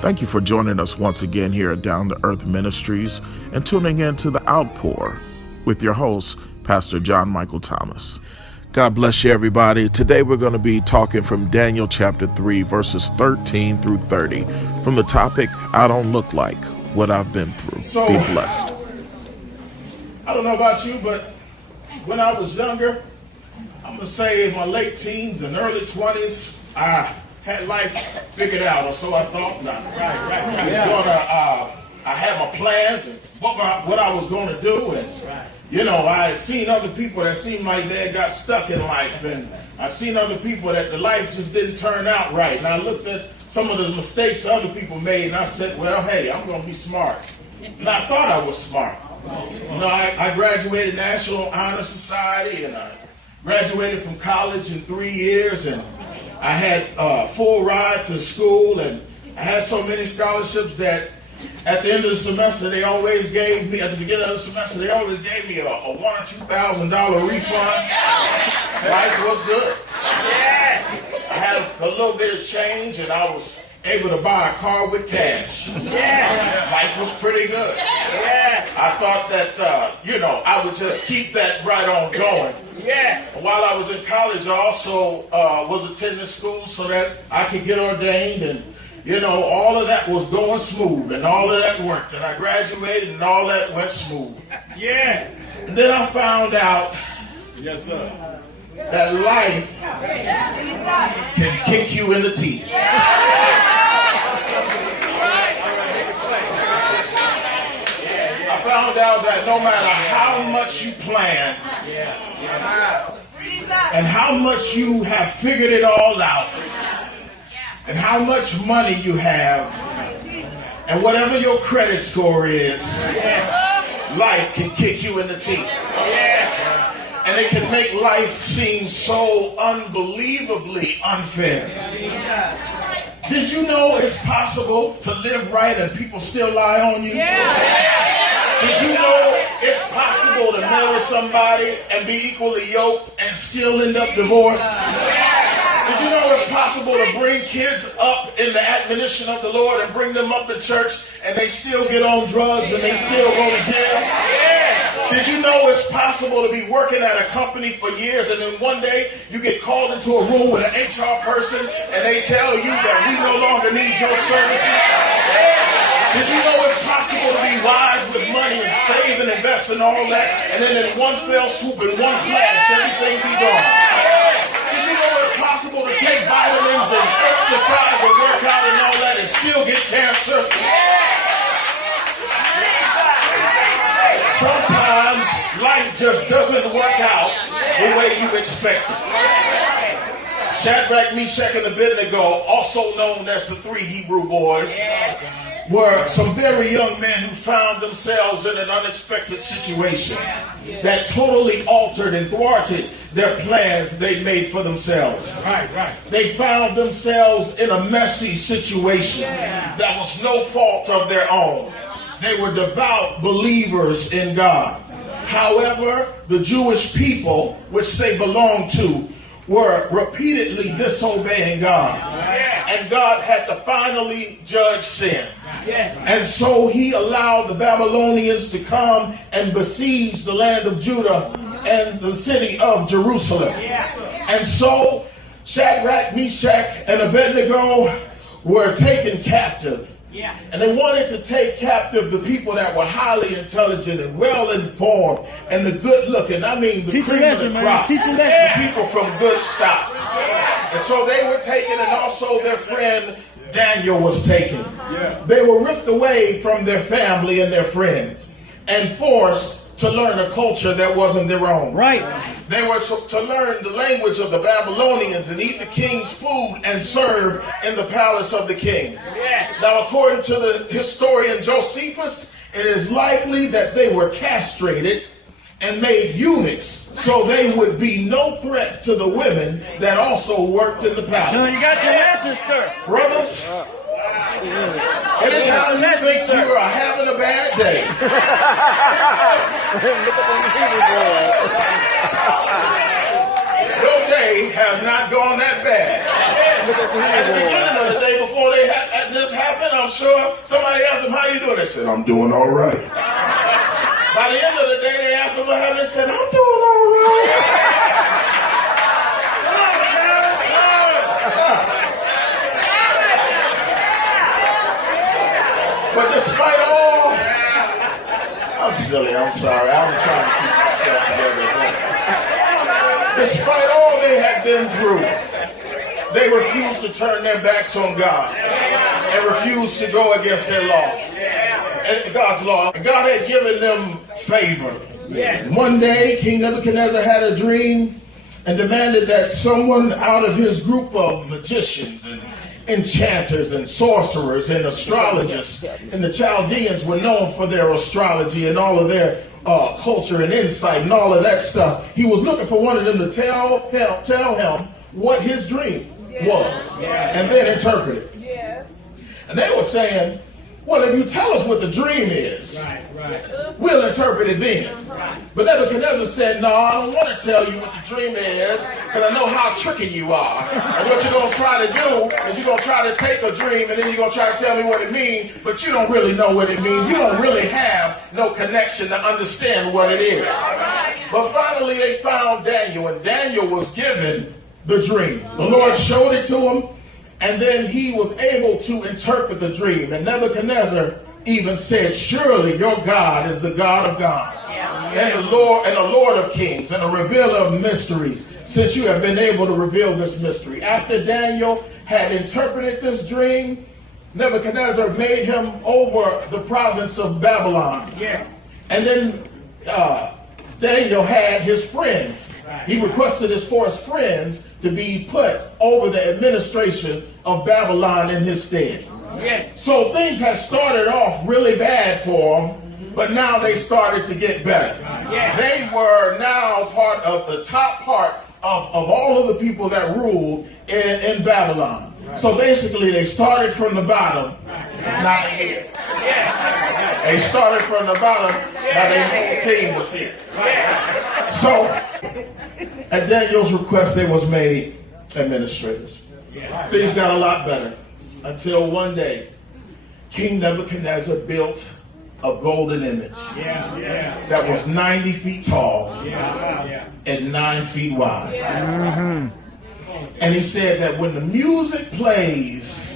Thank you for joining us once again here at Down To Earth Ministries and tuning in to the Outpour with your host, Pastor Jon-Michael Thomas. God bless you, everybody. Today we're going to be talking from Daniel chapter 3, verses 13 through 30, from the topic, I Don't Look Like What I've Been Through. Be blessed. I don't know about you, but when I was younger, I'm going to say in my late teens and early 20s, I had life figured out, or so I thought. I had my plans and what I was going to do, and I had seen other people that seemed like they had got stuck in life, and I've seen other people that the life just didn't turn out right. And I looked at some of the mistakes other people made, and I said, well, hey, I'm going to be smart. And I thought I was smart. I graduated National Honor Society, and I graduated from college in 3 years, and I had a full ride to school, and I had so many scholarships that at the end of the semester, they always gave me, at the beginning of the semester, they always gave me a $1,000 or $2,000 refund. Life was good. I had a little bit of change, and I was able to buy a car with cash. Life was pretty good. I thought that, I would just keep that right on going. While I was in college, I also was attending school so that I could get ordained, and all of that was going smooth, and all of that worked, and I graduated, and all that went smooth. And then I found out, that life can kick you in the teeth. I found out that no matter how much you plan and how much you have figured it all out and how much money you have and whatever your credit score is, life can kick you in the teeth. And it can make life seem so unbelievably unfair. Did you know it's possible to live right and people still lie on you? Did you know it's possible to marry somebody and be equally yoked and still end up divorced? Did you know it's possible to bring kids up in the admonition of the Lord and bring them up to church and they still get on drugs and they still go to jail? Did you know it's possible to be working at a company for years and then one day you get called into a room with an HR person and they tell you that we no longer need your services? Did you know it's possible to be wise with money and save and invest and all that, and then in one fell swoop, in one flash, everything be gone? Did you know it's possible to take vitamins and exercise and work out and all that and still get cancer? Sometimes life just doesn't work out the way you expect it. Shadrach, Meshach, and Abednego, also known as the three Hebrew boys, were some very young men who found themselves in an unexpected situation that totally altered and thwarted their plans they made for themselves. They found themselves in a messy situation that was no fault of their own. They were devout believers in God. However, the Jewish people, which they belonged to, were repeatedly disobeying God. And God had to finally judge sin. And so he allowed the Babylonians to come and besiege the land of Judah and the city of Jerusalem. And so Shadrach, Meshach, and Abednego were taken captive. And they wanted to take captive the people that were highly intelligent and well-informed and the good-looking. I mean, the cream of the crop. The people from good stock. And so they were taken, and also their friend Daniel was taken. They were ripped away from their family and their friends and forced to learn a culture that wasn't their own. They were to learn the language of the Babylonians and eat the king's food and serve in the palace of the king. Now, according to the historian Josephus, it is likely that they were castrated and made eunuchs so they would be no threat to the women that also worked in the palace. So you got your lesson, sir. Brothers, anytime you think you are having a bad day, your day has not gone that bad. At the beginning of the day before this happened, I'm sure. Somebody asked them, how you doing? They said, I'm doing all right. By the end of the day, they asked them what happened. They said, I'm doing all right. But despite all, I'm silly, I'm sorry. I'm trying to keep myself together. Despite all they had been through, they refused to turn their backs on God and refused to go against their law, and God's law. God had given them favor. One day, King Nebuchadnezzar had a dream and demanded that someone out of his group of magicians and enchanters and sorcerers and astrologists, and the Chaldeans were known for their astrology and all of their culture and insight and all of that stuff. He was looking for one of them to tell him what his dream was and then interpret it. And they were saying, well, if you tell us what the dream is, we'll interpret it then. But Nebuchadnezzar said, no, I don't want to tell you what the dream is, because I know how tricky you are. And what you're going to try to do is you're going to try to take a dream and then you're going to try to tell me what it means, but you don't really know what it means. You don't really have no connection to understand what it is. But finally they found Daniel, and Daniel was given the dream. The Lord showed it to him, and then he was able to interpret the dream. And Nebuchadnezzar even said, surely your God is the God of gods and the Lord of kings and a revealer of mysteries, since you have been able to reveal this mystery. After Daniel had interpreted this dream, Nebuchadnezzar made him over the province of Babylon. And then Daniel had his friends. He requested for his friends to be put over the administration of Babylon in his stead. So things had started off really bad for them, but now they started to get better. They were now part of the top part of all of the people that ruled in Babylon. So basically they started from the bottom, now they're here. They started from the bottom, now their whole team was here. So at Daniel's request, they was made administrators. Things got a lot better until one day King Nebuchadnezzar built a golden image that was 90 feet tall and 9 feet wide. And he said that when the music plays,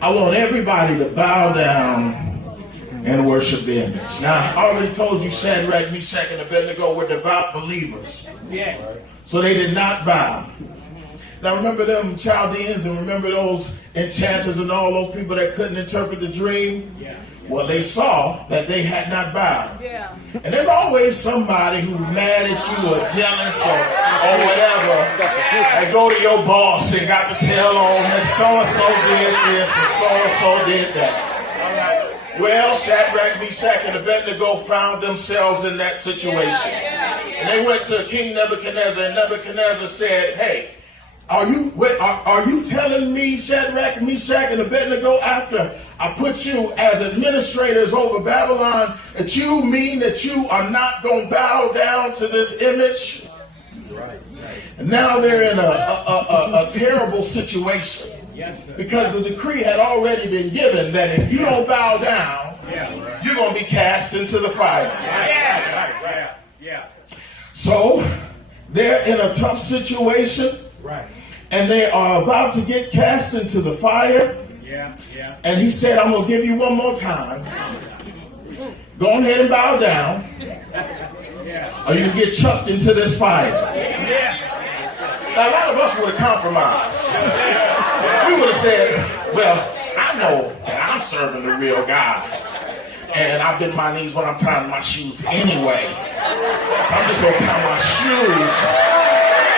I want everybody to bow down and worship the image. Now, I already told you Shadrach, Meshach, and Abednego were devout believers. So they did not bow. Now remember them Chaldeans and remember those enchanters and all those people that couldn't interpret the dream? Well, they saw that they had not bowed. And there's always somebody who's mad at you or jealous or whatever. They go to your boss and got to tell on that so-and-so did this and so-and-so did that. Well, Shadrach, Meshach, and Abednego found themselves in that situation. And they went to King Nebuchadnezzar, and Nebuchadnezzar said, hey, are you telling me, Shadrach, Meshach, and Abednego, after I put you as administrators over Babylon, that you mean that you are not going to bow down to this image? And now they're in a terrible situation. Because the decree had already been given that if you don't bow down, you're going to be cast into the fire. So they're in a tough situation, and they are about to get cast into the fire. And he said, I'm going to give you one more time. Go ahead and bow down, or you can get chucked into this fire. Now, a lot of us would have compromised. We would have said, well, I know that I'm serving the real God, and I bend my knees when I'm tying my shoes anyway. So I'm just going to tie my shoes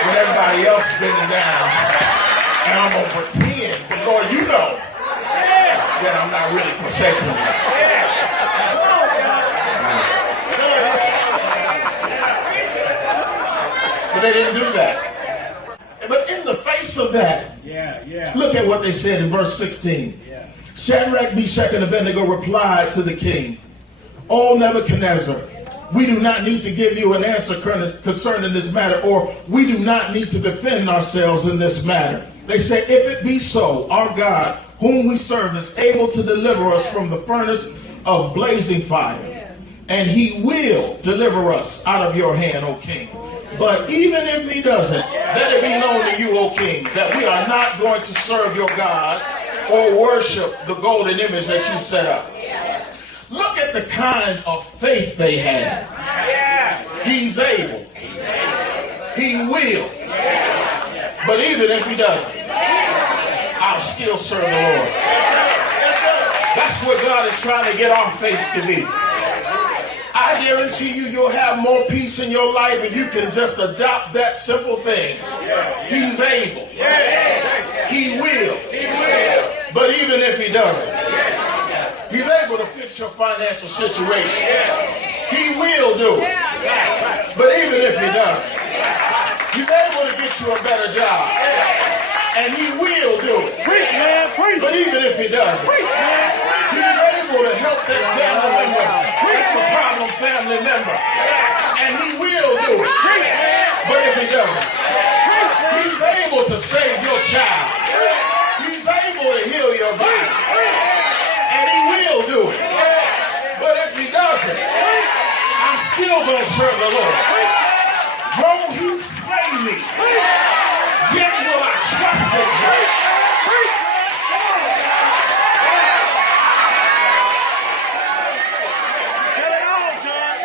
when everybody else is bending down, and I'm going to pretend, but Lord, you know that I'm not really forsaking you. But they didn't do that. But in the face of that, look at what they said in verse 16. Shadrach, Meshach, and Abednego replied to the king, "O Nebuchadnezzar, we do not need to give you an answer concerning this matter, or we do not need to defend ourselves in this matter. They say, if it be so, our God, whom we serve, is able to deliver us from the furnace of blazing fire, and he will deliver us out of your hand, O king. But even if he doesn't, let it be known to you, O king, that we are not going to serve your God or worship the golden image that you set up. Look at the kind of faith they had. He's able. He will. But even if he doesn't, I'll still serve the Lord. That's where God is trying to get our faith to be. I guarantee you, you'll have more peace in your life if you can just adopt that simple thing. He's able. He will. But even if he doesn't, he's able to fix your financial situation. He will do it. But even if he doesn't, he's able to get you a better job. And he will do it. Preach, man, preach. But even if he doesn't, he's able to help that family member. That's a problem family member. And he will do it. But if he doesn't, he's able to save your child. He's able to heal your body. And he will do it. But if he doesn't, I'm still going to serve the Lord. Though he slay me, yet will I trust in him. Tell it all, John.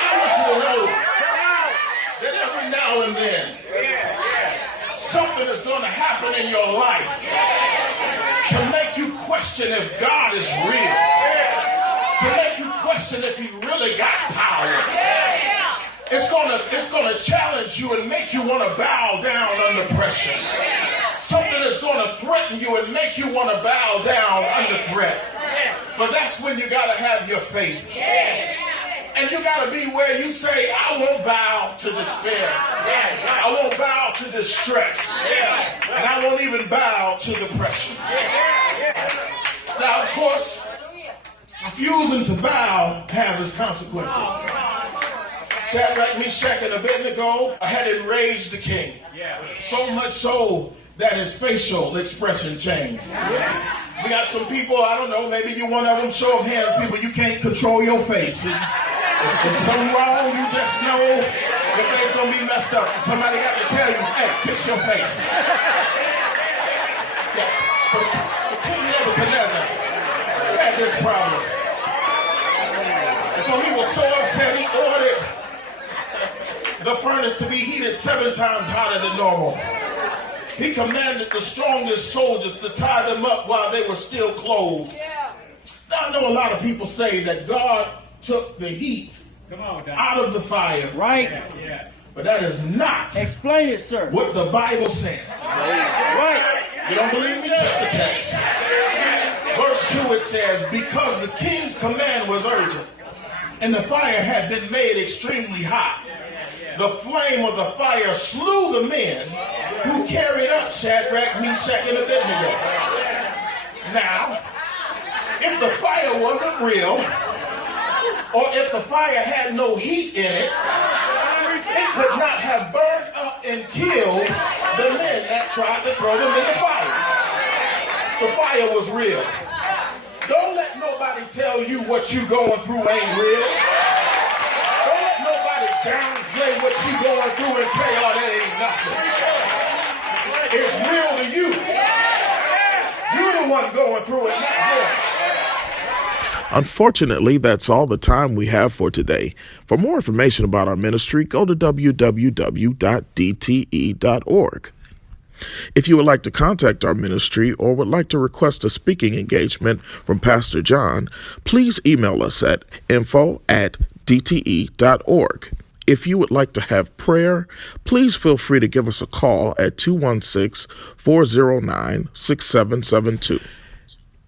I want you to know that every now and then, something is going to happen in your life to make you question if God is real, to make you question if he really got power. It's gonna challenge you and make you want to bow down under pressure. Something is going to threaten you and make you want to bow down under threat. But that's when you got to have your faith. And you got to be where you say, I won't bow to despair. I won't bow to distress. And I won't even bow to depression. Now, of course, refusing to bow has its consequences. Shadrach, Meshach, and Abednego had enraged the king. So much so that his facial expression changed. We got some people, I don't know, maybe you one of them, show of hands, people, you can't control your face. If something wrong, you just know your face gonna be messed up. Somebody got to tell you, hey, fix your face. Yeah. So the king Nebuchadnezzar had this problem. And so he was so upset, he ordered the furnace to be heated 7 times hotter than normal. He commanded the strongest soldiers to tie them up while they were still clothed. Now, I know a lot of people say that God took the heat out of the fire. Right. But that is not Explain it, sir. what the Bible says. Right. You don't believe me? Check the text. Verse 2, it says, because the king's command was urgent, and the fire had been made extremely hot, the flame of the fire slew the men who carried up Shadrach, Meshach, and Abednego. Now, if the fire wasn't real, or if the fire had no heat in it, it could not have burned up and killed the men that tried to throw them in the fire. The fire was real. Don't let nobody tell you what you going through ain't real. Don't let nobody downplay what you going through and say, oh, that ain't nothing. It's real to you. You're the one going through it, not them. Unfortunately, that's all the time we have for today. For more information about our ministry, go to www.dte.org. If you would like to contact our ministry or would like to request a speaking engagement from Pastor John, please email us at info@dte.org. If you would like to have prayer, please feel free to give us a call at 216-409-6772.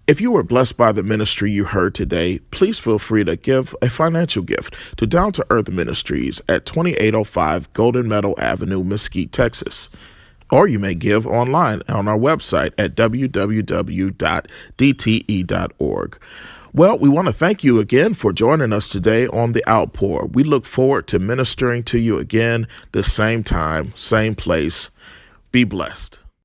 If you were blessed by the ministry you heard today, please feel free to give a financial gift to Down To Earth Ministries at 2805 Golden Meadow Avenue, Mesquite, Texas. Or you may give online on our website at www.dte.org. Well, we want to thank you again for joining us today on The Outpour. We look forward to ministering to you again this same time, same place. Be blessed.